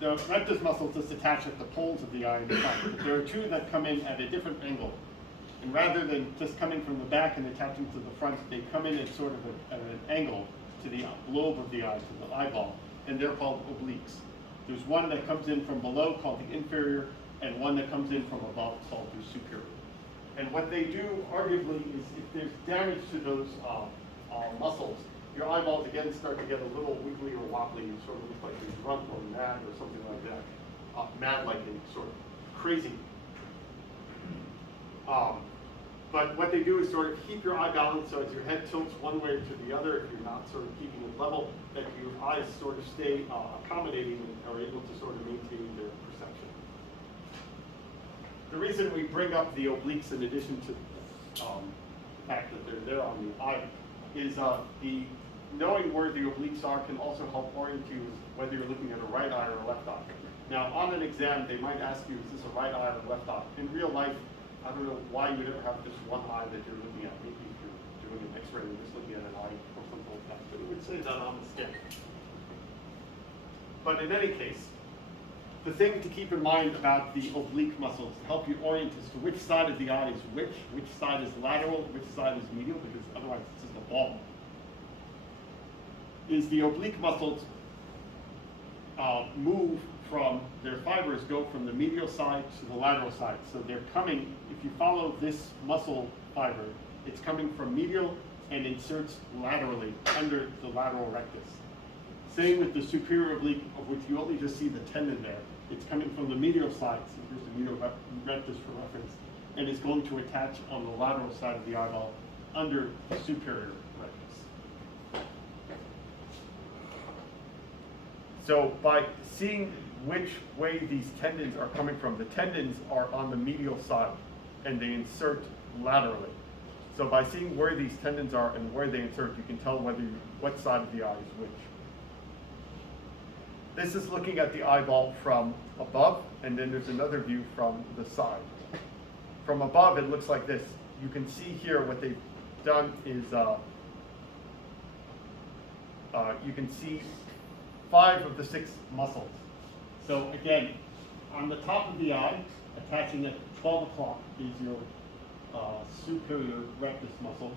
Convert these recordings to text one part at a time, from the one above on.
the rectus muscles just attach at the poles of the eye in the front. But there are two that come in at a different angle. And rather than just coming from the back and attaching to the front, they come in at sort of at an angle to the lobe of the eye, to the eyeball, and they're called obliques. There's one that comes in from below called the inferior, and one that comes in from above called the superior. And what they do, arguably, is if there's damage to those muscles, your eyeballs again start to get a little wiggly or wobbly. You sort of look like you're drunk or mad or something like that. Mad like a sort of crazy. But what they do is sort of keep your eye balance so as your head tilts one way or to the other, if you're not sort of keeping it level, that your eyes sort of stay accommodating and are able to sort of maintain their perception. The reason we bring up the obliques in addition to the fact that they're there on the eye is the knowing where the obliques are can also help orient you whether you're looking at a right eye or a left eye. Now, on an exam, they might ask you, is this a right eye or a left eye? In real life, I don't know why you would ever have just one eye that you're looking at. Maybe if you're doing an x-ray, you're just looking at an eye or something like that. But it would say that on the scan. But in any case, the thing to keep in mind about the oblique muscles to help you orient as to which side of the eye is which side is lateral, which side is medial, because otherwise it's just a ball, is the oblique muscles move from, their fibers go from the medial side to the lateral side. So they're coming, if you follow this muscle fiber, it's coming from medial and inserts laterally under the lateral rectus. Same with the superior oblique, of which you only just see the tendon there. It's coming from the medial side, so here's the medial rectus for reference, and it's going to attach on the lateral side of the eyeball under the superior rectus. So by seeing which way these tendons are coming from, the tendons are on the medial side and they insert laterally. So by seeing where these tendons are and where they insert, you can tell what side of the eye is which. This is looking at the eyeball from above, and then there's another view from the side. From above, it looks like this. You can see here what they've done is you can see 5 of the 6 muscles. So again, on the top of the eye, attaching at 12 o'clock is your superior rectus muscle.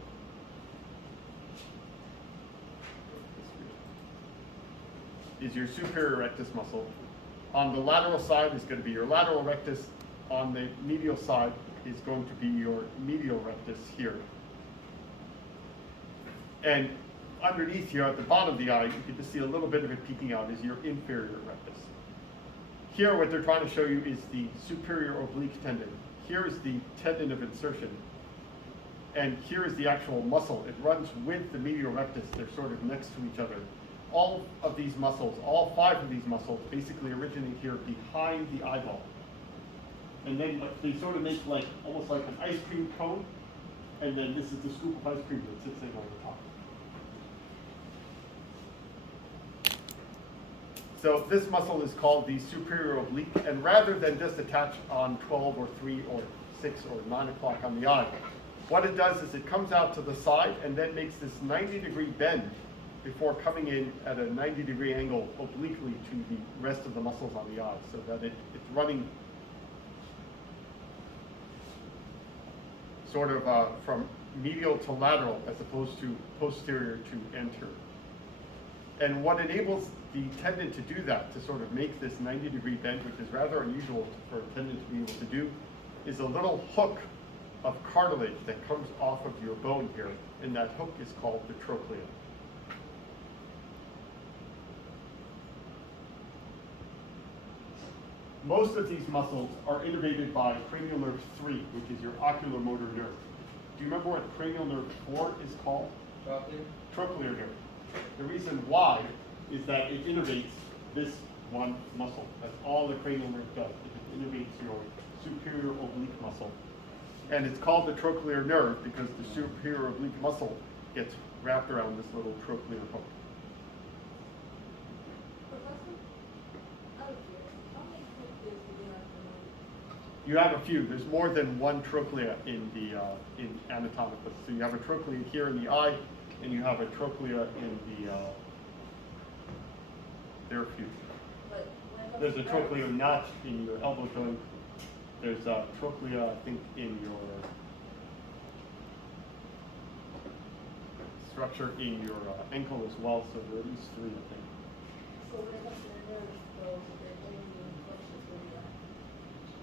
Is your superior rectus muscle. On the lateral side is going to be your lateral rectus. On the medial side is going to be your medial rectus here. And underneath here at the bottom of the eye, you can just see a little bit of it peeking out, is your inferior rectus. Here what they're trying to show you is the superior oblique tendon. Here is the tendon of insertion. And here is the actual muscle. It runs with the medial rectus. They're sort of next to each other. All of these muscles, all 5 of these muscles, basically originate here behind the eyeball. And then they sort of make like almost like an ice cream cone, and then this is the scoop of ice cream that sits in on the top. So this muscle is called the superior oblique, and rather than just attach on 12 or 3 or 6 or 9 o'clock on the eye, what it does is it comes out to the side and then makes this 90-degree bend before coming in at a 90-degree angle obliquely to the rest of the muscles on the eye, so that it's running sort of from medial to lateral as opposed to posterior to anterior. And what enables the tendon to do that, to sort of make this 90-degree bend, which is rather unusual for a tendon to be able to do, is a little hook of cartilage that comes off of your bone here, and that hook is called the trochlea. Most of these muscles are innervated by cranial nerve 3, which is your oculomotor nerve. Do you remember what cranial nerve 4 is called? Trochlear nerve. The reason why is that it innervates this one muscle. That's all the cranial nerve does. It innervates your superior oblique muscle. And it's called the trochlear nerve because the superior oblique muscle gets wrapped around this little trochlear hook. You have a few. There's more than one trochlea in the in anatomically. So you have a trochlea here in the eye, and you have a trochlea in the. There are a few. But when There's a trochlear notch in your elbow joint. There's a trochlea, I think, in your structure in your ankle as well, so there are at least 3, I think. So where does the nerve go that only functions when you're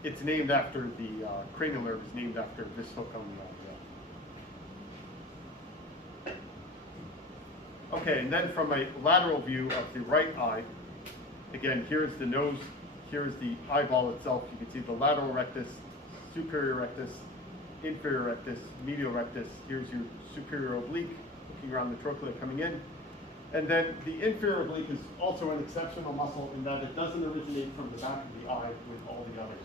It's named after the cranial nerve is named after this hook on the eye. Okay, and then from a lateral view of the right eye, again, here's the nose, here's the eyeball itself. You can see the lateral rectus, superior rectus, inferior rectus, medial rectus. Here's your superior oblique, looking around the trochlea coming in. And then the inferior oblique is also an exceptional muscle in that it doesn't originate from the back of the eye with all the others.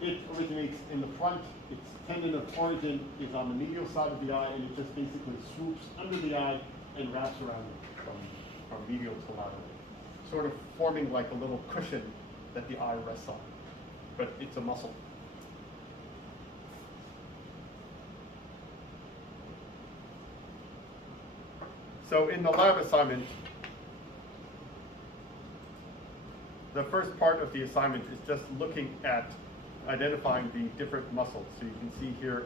It originates in the front. Its tendon of origin is on the medial side of the eye, and it just basically swoops under the eye and wraps around it from medial to lateral, sort of forming like a little cushion that the eye rests on. But it's a muscle. So in the lab assignment, the first part of the assignment is just looking at identifying the different muscles. So you can see here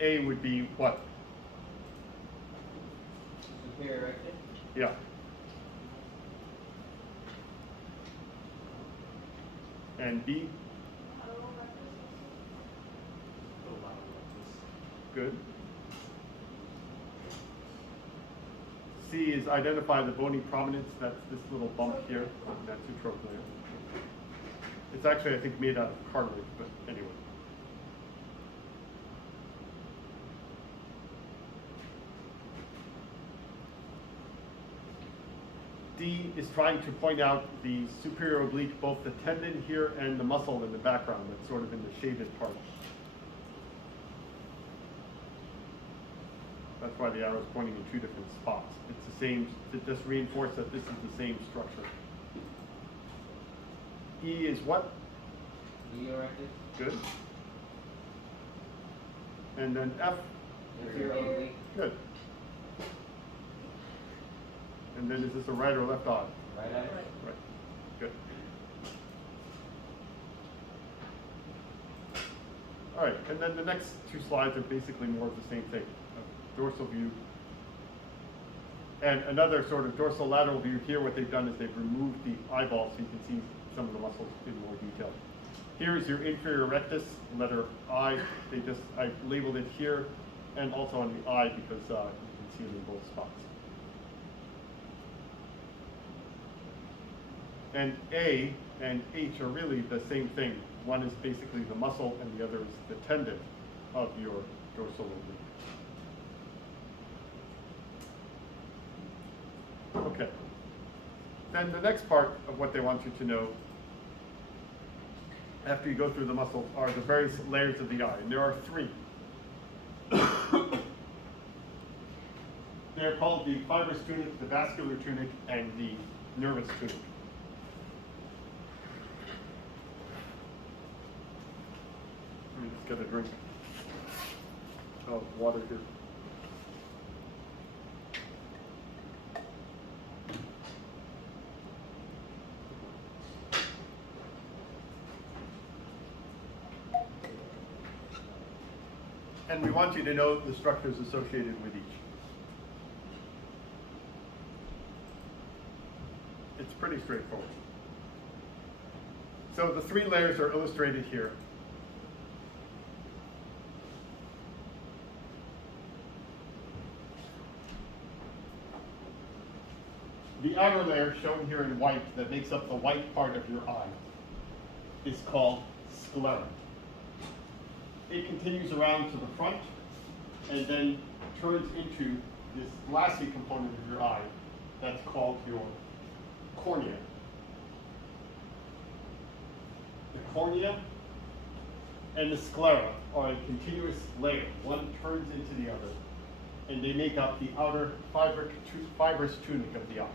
A would be what? Superior rectus. Yeah. And B? Good. C is identify the bony prominence. That's this little bump here. That's your trochlea. It's actually, I think, made out of cartilage, but anyway. D is trying to point out the superior oblique, both the tendon here and the muscle in the background that's sort of in the shaded part. That's why the arrow is pointing in 2 different spots. It's the same, to just reinforce that this is the same structure. E is what? Medial rectus. Good. And then F? Inferior oblique. Good. And then is this a right or left eye? Right eye. Right. Good. All right, and then the next 2 slides are basically more of the same thing. A dorsal view. And another sort of dorsal lateral view here. What they've done is they've removed the eyeball so you can see some of the muscles in more detail. Here is your inferior rectus, letter I. I labeled it here and also on the eye because you can see it in both spots. And A and H are really the same thing. One is basically the muscle and the other is the tendon of your dorsal oblique. Okay. Then the next part of what they want you to know after you go through the muscles are the various layers of the eye. And there are 3. They're called the fibrous tunic, the vascular tunic, and the nervous tunic. Let me just get a drink of water here. And we want you to know the structures associated with each. It's pretty straightforward. So the 3 layers are illustrated here. The outer layer, shown here in white, that makes up the white part of your eye, is called sclera. It continues around to the front and then turns into this glassy component of your eye that's called your cornea. The cornea and the sclera are a continuous layer. One turns into the other, and they make up the outer fibrous tunic of the eye.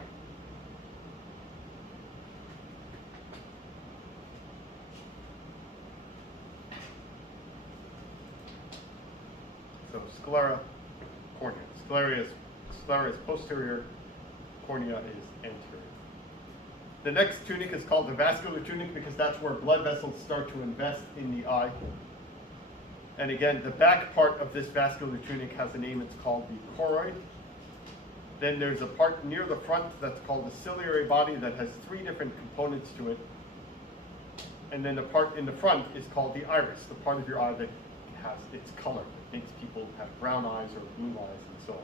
So sclera, cornea. Sclera is posterior, cornea is anterior. The next tunic is called the vascular tunic because that's where blood vessels start to invest in the eye. And again, the back part of this vascular tunic has a name. It's called the choroid. Then there's a part near the front that's called the ciliary body that has 3 different components to it. And then the part in the front is called the iris, the part of your eye that has its color. It makes people have brown eyes or blue eyes and so on.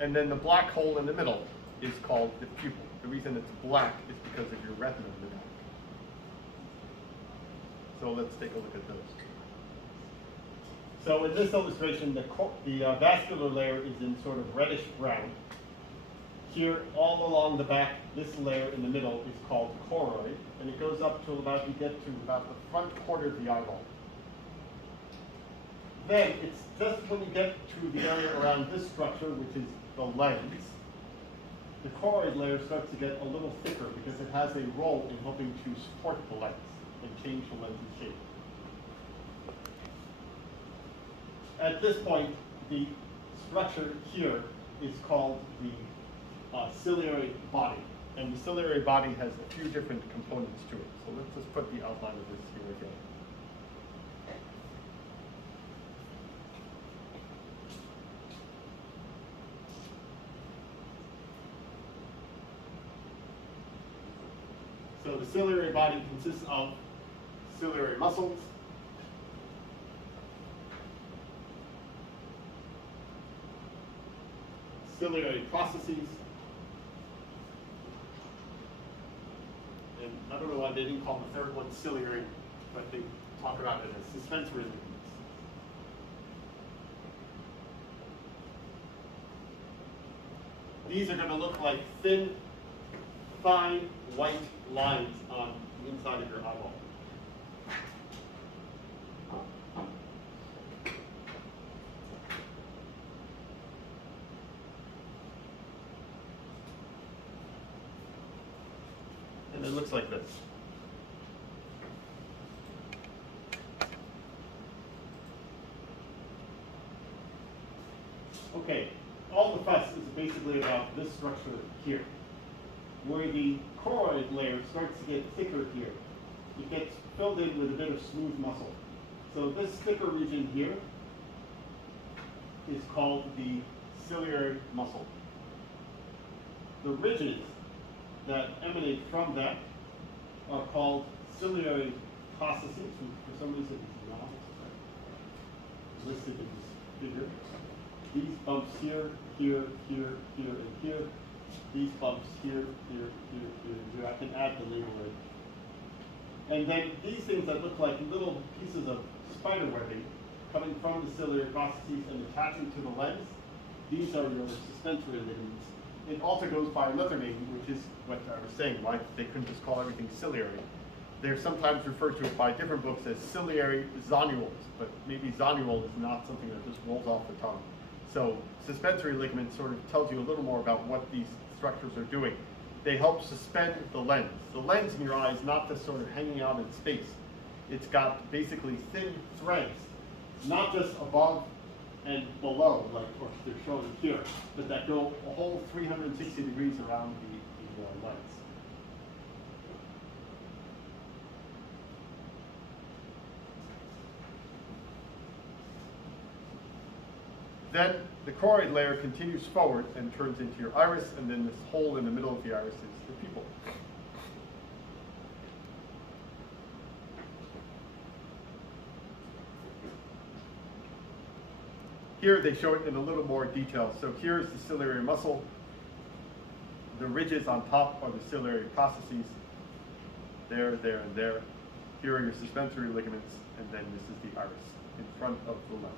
And then the black hole in the middle is called the pupil. The reason it's black is because of your retina in the back. So let's take a look at those. So in this illustration, the vascular layer is in sort of reddish brown. Here, all along the back, this layer in the middle is called the choroid, and it goes up to about, you get to about the front quarter of the eyeball. Then, it's just when you get to the area around this structure, which is the lens, the choroid layer starts to get a little thicker because it has a role in helping to support the lens and change the lens's shape. At this point, the structure here is called the ciliary body. And the ciliary body has a few different components to it. So let's just put the outline of this here again. So the ciliary body consists of ciliary muscles, ciliary processes, and I don't know why they didn't call the third one ciliary, but they talk about it as suspensory ligaments. These are going to look like thin, fine, white lines on the inside of your eyeball. And it looks like this. Okay, all the fuss is basically about this structure here, where the choroid layer starts to get thicker here. It gets filled in with a bit of smooth muscle. So this thicker region here is called the ciliary muscle. The ridges that emanate from that are called ciliary processes, and for some reason it's not listed in this figure. These bumps here, here, here, here, and here. These bumps here, here, here, here, here. I can add the label in. And then these things that look like little pieces of spider webbing coming from the ciliary processes and attaching to the lens, these are your suspensory ligaments. It also goes by another name, which is what I was saying, why they couldn't just call everything ciliary. They're sometimes referred to by different books as ciliary zonules, but maybe zonule is not something that just rolls off the tongue. So suspensory ligament sort of tells you a little more about what these structures are doing. They help suspend the lens. The lens in your eye is not just sort of hanging out in space. It's got basically thin threads, not just above and below, like what they're showing here, but that go a whole 360 degrees around the lens. Then the choroid layer continues forward and turns into your iris, and then this hole in the middle of the iris is the pupil. Here they show it in a little more detail. So here's the ciliary muscle. The ridges on top are the ciliary processes. There, there, and there. Here are your suspensory ligaments, and then this is the iris in front of the lens.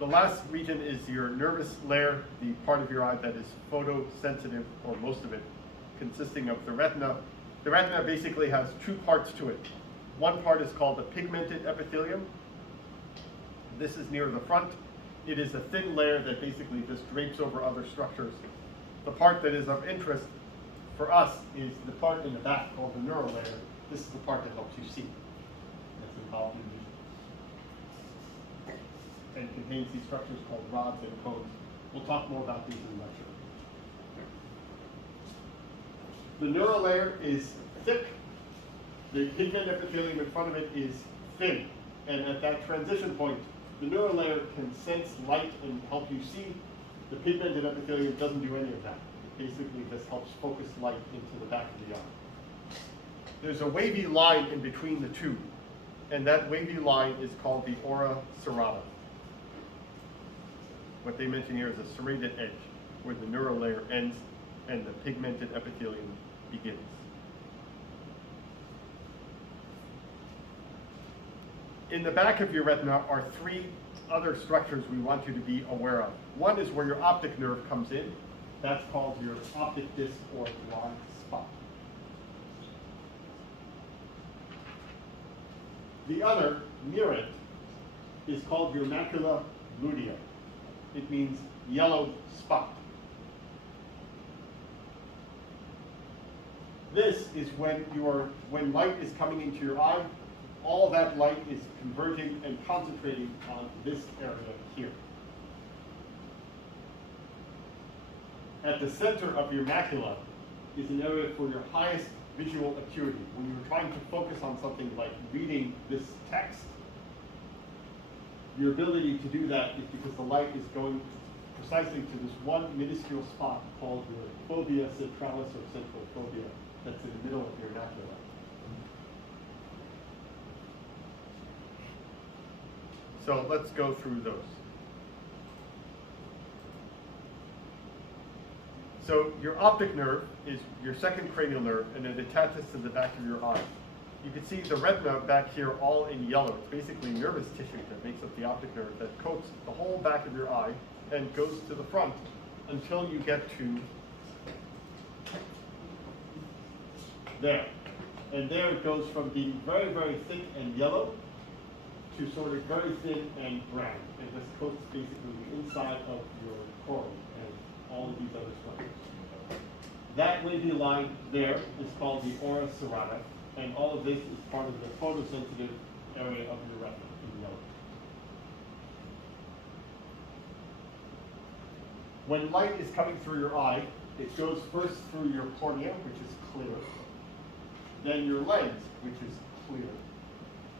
The last region is your nervous layer, the part of your eye that is photosensitive, or most of it, consisting of the retina. The retina basically has 2 parts to it. One part is called the pigmented epithelium. This is near the front. It is a thin layer that basically just drapes over other structures. The part that is of interest for us is the part in the back called the neural layer. This is the part that helps you see. That's involved in vision. and contains these structures called rods and cones. We'll talk more about these in the lecture. The neural layer is thick. The pigment epithelium in front of it is thin. And at that transition point, the neural layer can sense light and help you see. The pigmented epithelium doesn't do any of that. It basically just helps focus light into the back of the eye. There's a wavy line in between the two, and that wavy line is called the ora serrata. What they mention here is a serrated edge, where the neural layer ends and the pigmented epithelium begins. In the back of your retina are three other structures we want you to be aware of. One is where your optic nerve comes in. That's called your optic disc or blind spot. The other, near it, is called your macula lutea. It means yellow spot. This is when light is coming into your eye, all that light is converging and concentrating on this area here. At the center of your macula is an area for your highest visual acuity. When you're trying to focus on something like reading this text, your ability to do that is because the light is going precisely to this one minuscule spot called your fovea centralis or central fovea that's in the middle of your macula. So let's go through those. So your optic nerve is your second cranial nerve, and it attaches to the back of your eye. You can see the retina back here all in yellow. It's basically nervous tissue that makes up the optic nerve that coats the whole back of your eye and goes to the front until you get to there. And there it goes from being very, very thick and yellow to sort of very thin and brown. And this coats basically the inside of your cornea and all of these other structures. That wavy line there is called the ora serrata, and all of this is part of the photosensitive area of your retina in yellow. When light is coming through your eye, it goes first through your cornea, which is clear, then your lens, which is clear,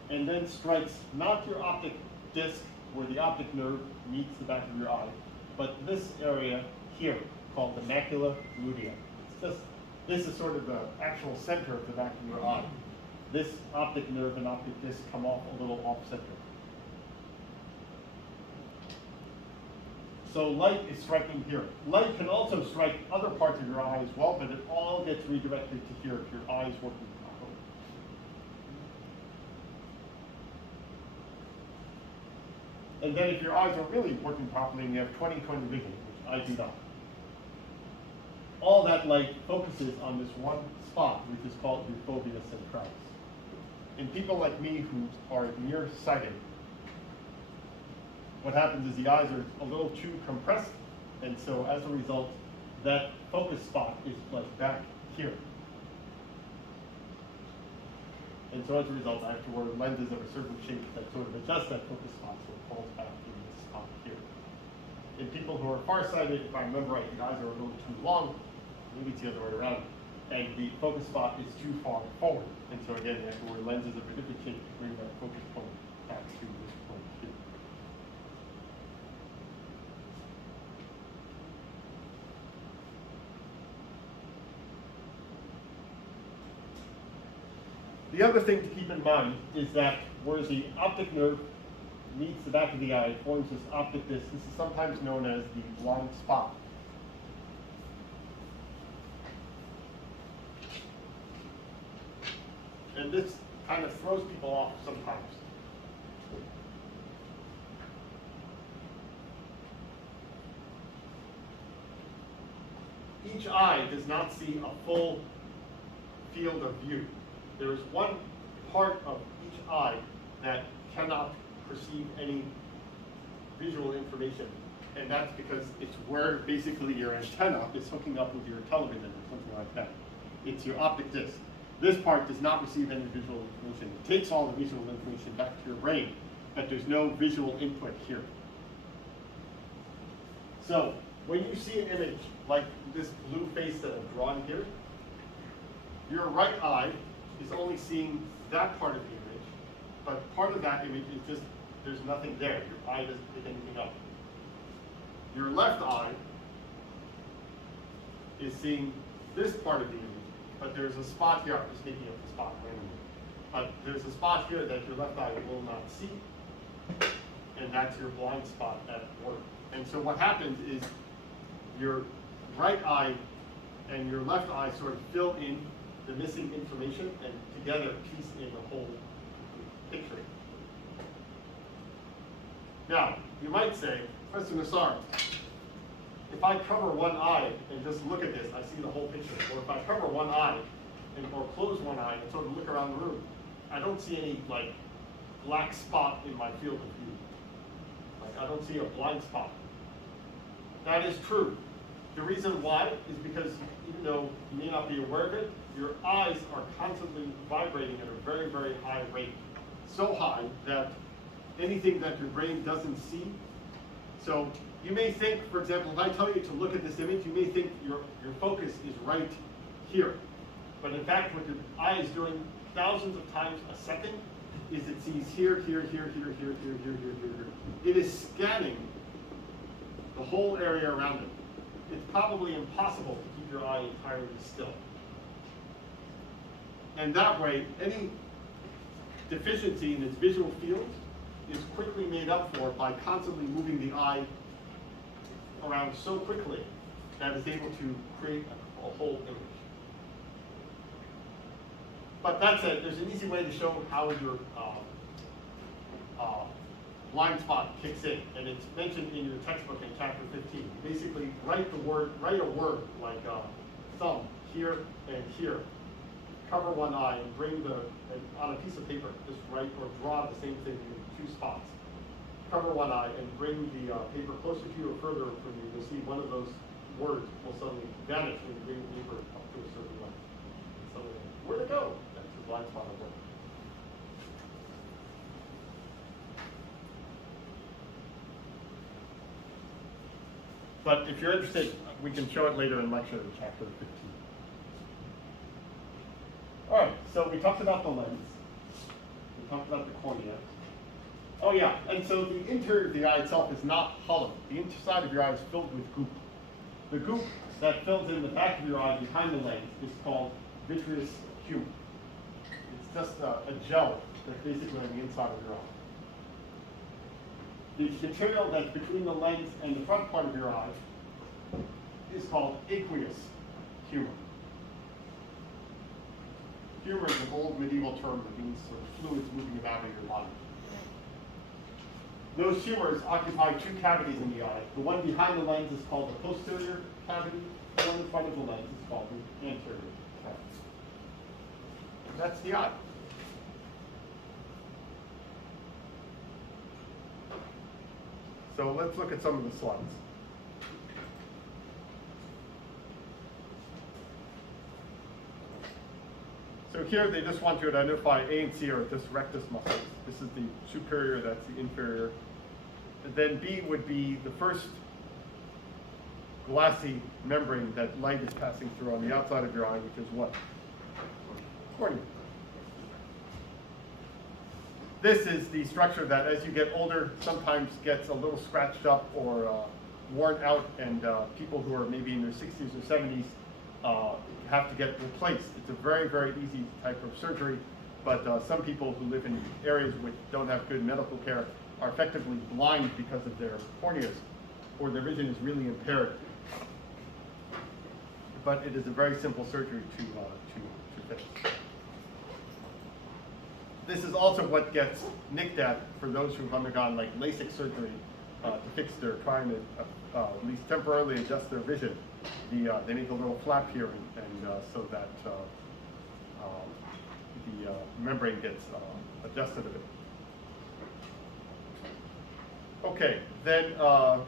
and then strikes not your optic disc where the optic nerve meets the back of your eye, but this area here called the macula lutea. This is sort of the actual center of the back of your eye. This optic nerve and optic disc come off a little off center. So light is striking here. Light can also strike other parts of your eye as well, but it all gets redirected to here if your eye is working properly. And then if your eyes are really working properly and you have 20/20 vision, which I do not, all that light focuses on this one spot, which is called your fovea centralis. In people like me who are nearsighted, what happens is the eyes are a little too compressed, and so as a result, that focus spot is like back here. And so as a result, I have to wear lenses of a certain shape that sort of adjust that focus spot so it falls back in this spot here. In people who are farsighted, if I remember right, the eyes are a little too long, maybe it's the other way around, and the focus spot is too far forward. And so again, you have to wear lenses of a different shape to bring that focus point back to this point here. The other thing to keep in mind is that where the optic nerve meets the back of the eye, it forms this optic disc. This is sometimes known as the blind spot. And this kind of throws people off sometimes. Each eye does not see a full field of view. There is one part of each eye that cannot perceive any visual information, and that's because it's where basically your antenna is hooking up with your television or something like that. It's your optic disc. This part does not receive any visual information. It takes all the visual information back to your brain, but there's no visual input here. So when you see an image like this blue face that I've drawn here, your right eye is only seeing that part of the image, but part of that image is just, there's nothing there. Your eye doesn't pick anything up. Your left eye is seeing this part of the image, but there's a spot here, I'm just making up the spot randomly, but there's a spot here that your left eye will not see, and that's your blind spot at work. And so what happens is your right eye and your left eye sort of fill in the missing information and together piece in the whole picture. Now, you might say, Professor Nassar, if I cover one eye and just look at this, I see the whole picture. Or if I cover one eye or close one eye and sort of look around the room, I don't see any like black spot in my field of view. Like I don't see a blind spot. That is true. The reason why is because even though you may not be aware of it, your eyes are constantly vibrating at a very, very high rate. So high that anything that your brain doesn't see. So you may think, for example, if I tell you to look at this image, you may think your focus is right here. But in fact, what your eye is doing thousands of times a second is it sees here, here, here, here, here, here, here, here, here. It is scanning the whole area around it. It's probably impossible to keep your eye entirely still. And that way, any deficiency in its visual field is quickly made up for by constantly moving the eye around so quickly that it's able to create a whole image. But that said, there's an easy way to show how your blind spot kicks in, and it's mentioned in your textbook in chapter 15. You basically write a word like thumb here and here. Cover one eye and bring on a piece of paper, just write or draw the same thing in two spots. Cover one eye and bring the paper closer to you or further from you. You'll see one of those words will suddenly vanish when you bring the paper up to a certain length. Suddenly, where'd it go? That's the blind spot of work. But if you're interested, we can show it later in lecture in chapter 15. All right, so we talked about the lens. We talked about the cornea. Oh yeah, and so the interior of the eye itself is not hollow. The inside of your eye is filled with goop. The goop that fills in the back of your eye behind the lens is called vitreous humor. It's just a gel that's basically on the inside of your eye. The material that's between the lens and the front part of your eye is called aqueous humor. Humor is an old medieval term that means sort of fluids moving about in your body. Those humors occupy two cavities in the eye. The one behind the lens is called the posterior cavity. The one in front of the lens is called the anterior cavity. And that's the eye. So let's look at some of the slides. So here they just want you to identify A and C are this rectus muscles. This is the superior, that's the inferior. And then B would be the first glassy membrane that light is passing through on the outside of your eye, which is what? Cornea. This is the structure that, as you get older, sometimes gets a little scratched up or worn out, and people who are maybe in their 60s or 70s have to get replaced. It's a very, very easy type of surgery, but some people who live in areas which don't have good medical care are effectively blind because of their corneas, or their vision is really impaired. But it is a very simple surgery to fix. This is also what gets nicked at for those who've undergone like LASIK surgery to fix their, trying to at least temporarily adjust their vision. They make a little flap here, and so that the membrane gets adjusted a bit. Okay, then I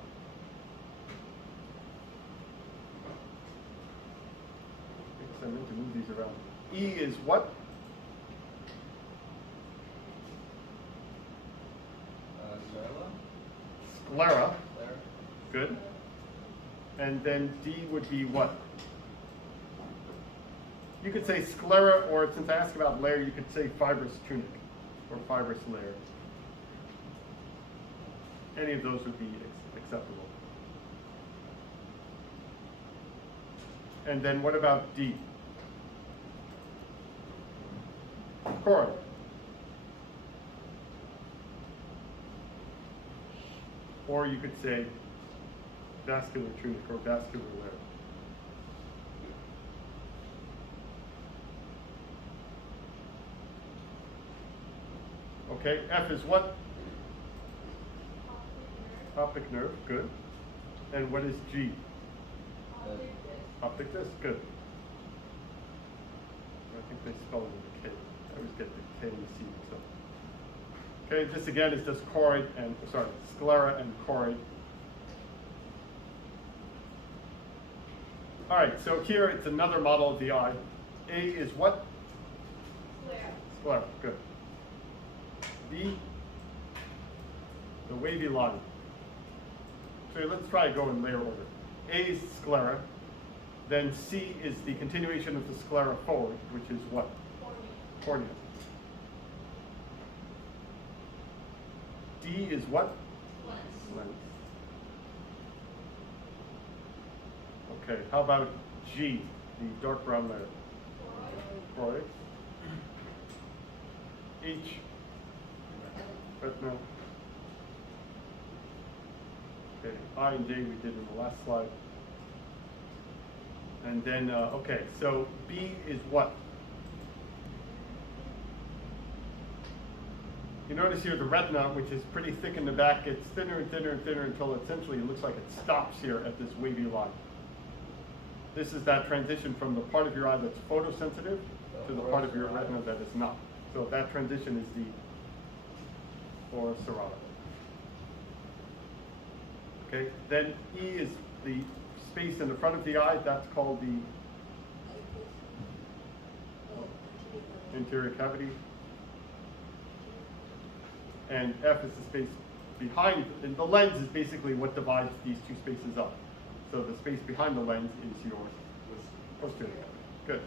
meant to move these around. E is what? Sclera? Sclera. Sclera? Good. And then D would be what? You could say sclera, or since I asked about layer, you could say fibrous tunic or fibrous layer. Any of those would be acceptable. And then what about D? Choroid. Or you could say vascular tunic or vascular layer. Okay, F is what? Optic nerve, good. And what is G? Optic disc, good. I think they spell it with a K. I always get the K and the C mixed up. Okay, this again is just choroid and, sorry, sclera and choroid. All right, so here it's another model of the eye. A is what? Sclera, good. B, the wavy line. So let's try to go in layer order. A is sclera, then C is the continuation of the sclera forward, which is what? Cornea. D is what? Lens. Okay, how about G, the dark brown layer? Choroid. H, retina. Okay, I and J we did in the last slide. And then, okay, so B is what? You notice here the retina, which is pretty thick in the back, gets thinner and thinner and thinner until essentially it looks like it stops here at this wavy line. This is that transition from the part of your eye that's photosensitive to the part of your retina that is not. So that transition is the ora serrata. Okay, then E is the space in the front of the eye, that's called the anterior cavity. And F is the space behind, and the lens is basically what divides these two spaces up. So the space behind the lens is your posterior cavity. Good.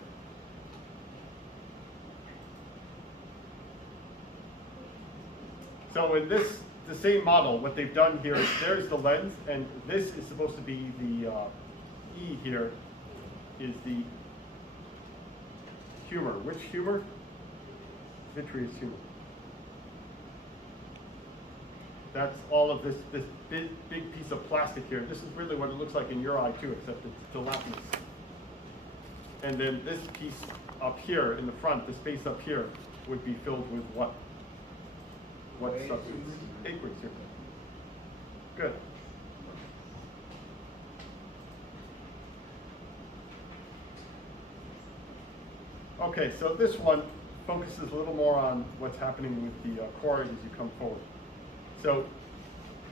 So in this, the same model, what they've done here is there's the lens, and this is supposed to be the E here is the humor. Which humor? Vitreous humor. That's all of this big piece of plastic here. This is really what it looks like in your eye too, except it's gelatinous. And then this piece up here in the front, the space up here, would be filled with what? What substance? Aqueous here. Good. Okay, so this one focuses a little more on what's happening with the choroid as you come forward. So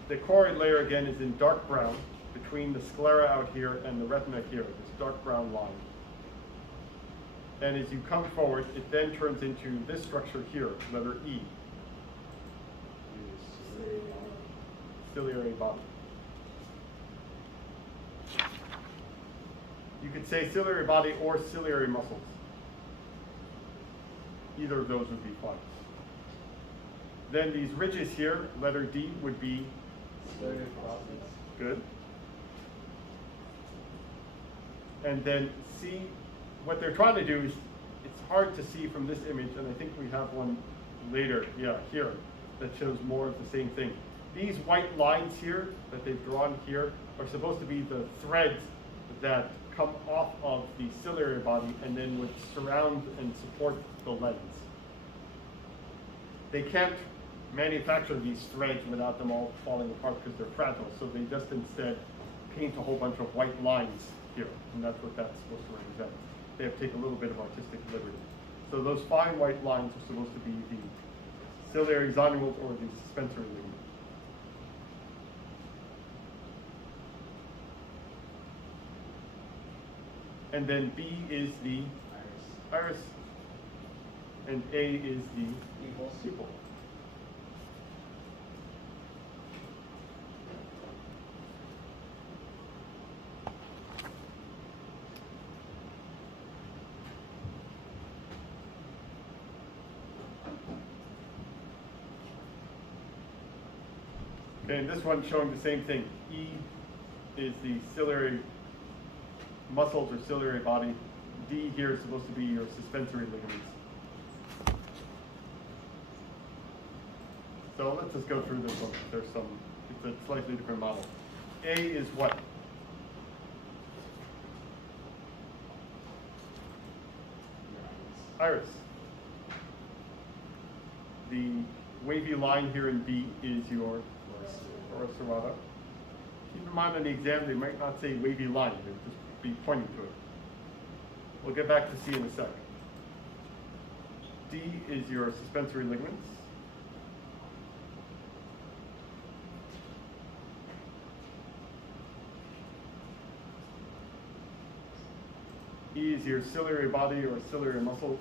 the choroid layer again is in dark brown between the sclera out here and the retina here, this dark brown line. And as you come forward, it then turns into this structure here, letter E. Ciliary body. You could say ciliary body or ciliary muscles. Either of those would be fine. Then these ridges here, letter D, would be good. And then C, what they're trying to do is, it's hard to see from this image, and I think we have one later, yeah, here, that shows more of the same thing. These white lines here that they've drawn here are supposed to be the threads that come off of the ciliary body and then would surround and support the lens. They can't manufacture these threads without them all falling apart because they're fragile, so they just instead paint a whole bunch of white lines here, and that's what that's supposed to represent. They have to take a little bit of artistic liberty. So those fine white lines are supposed to be the ciliary zonule or the suspensory ligament. And then B is the iris, and A is the pupil. Okay, and this one's showing the same thing. E is the ciliary muscles or ciliary body. D here is supposed to be your suspensory ligaments. So let's just go through this one. It's a slightly different model. A is what? Iris. The wavy line here in B is your ora serrata. Keep in mind on the exam they might not say wavy line, they'll just be pointing to it. We'll get back to C in a sec. D is your suspensory ligaments. E is your ciliary body or ciliary muscles.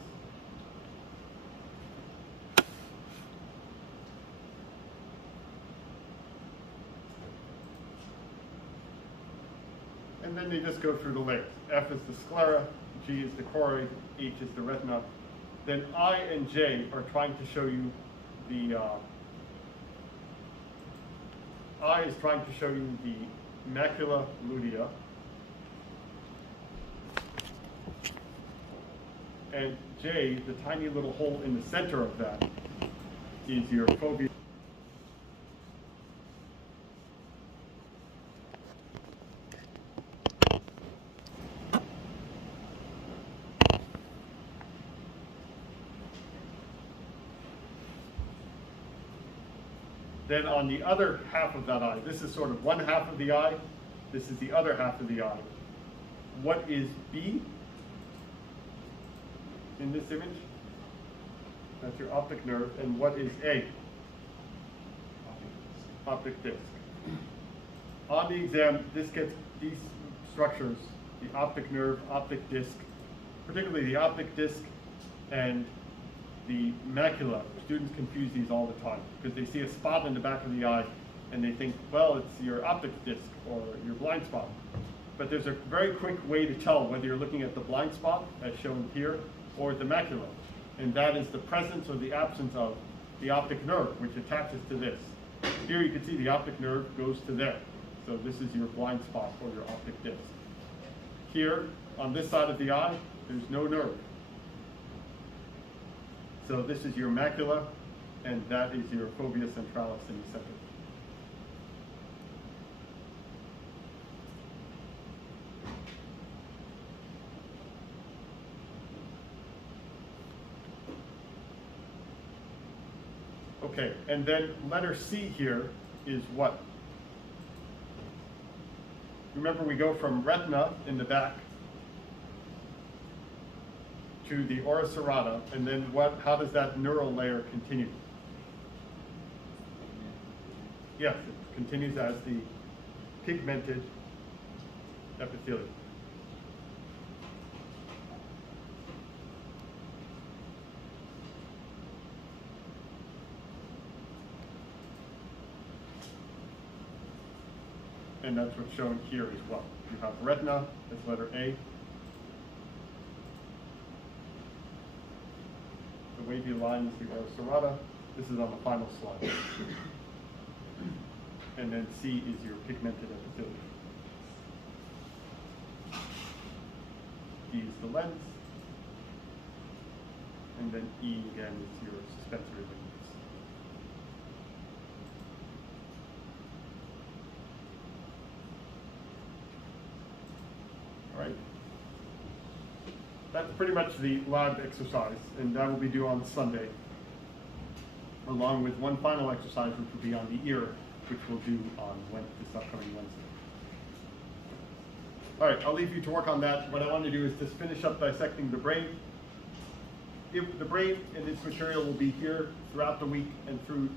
And then they just go through the layers. F is the sclera, G is the choroid, H is the retina. Then I and J are trying to show you the, I is trying to show you the macula lutea. And J, the tiny little hole in the center of that, is your fovea. Then on the other half of that eye, this is sort of one half of the eye, this is the other half of the eye. What is B in this image? That's your optic nerve. And what is A? Optic disc. On the exam, this gets these structures, the optic nerve, optic disc, particularly the optic disc and the macula. Students confuse these all the time because they see a spot in the back of the eye and they think, well, it's your optic disc or your blind spot. But there's a very quick way to tell whether you're looking at the blind spot, as shown here, or the macula. And that is the presence or the absence of the optic nerve, which attaches to this. Here you can see the optic nerve goes to there. So this is your blind spot or your optic disc. Here, on this side of the eye, there's no nerve. So this is your macula, and that is your fovea centralis in the center. Okay, and then letter C here is what? Remember, we go from retina in the back to the ora serrata, and then what? How does that neural layer continue? Yes, it continues as the pigmented epithelium. And that's what's shown here as well. You have retina, that's letter A. The wavy line is the ora serrata. This is on the final slide. And then C is your pigmented epithelium. D is the lens. And then E again is your suspensory ligaments. All right. That's pretty much the lab exercise, and that will be due on Sunday, along with one final exercise, which will be on the ear, which we'll do on this upcoming Wednesday. All right, I'll leave you to work on that. What I want to do is just finish up dissecting the brain. The brain and its material will be here throughout the week and through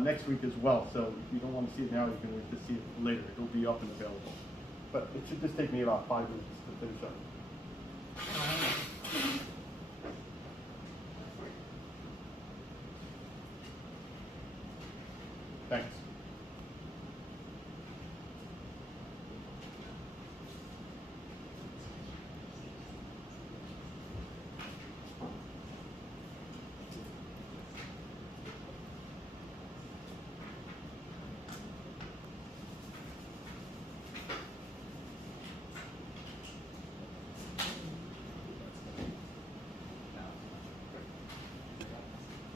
next week as well. So if you don't want to see it now, you can always just see it later. It'll be up and available. But it should just take me about 5 minutes to finish up. Thanks.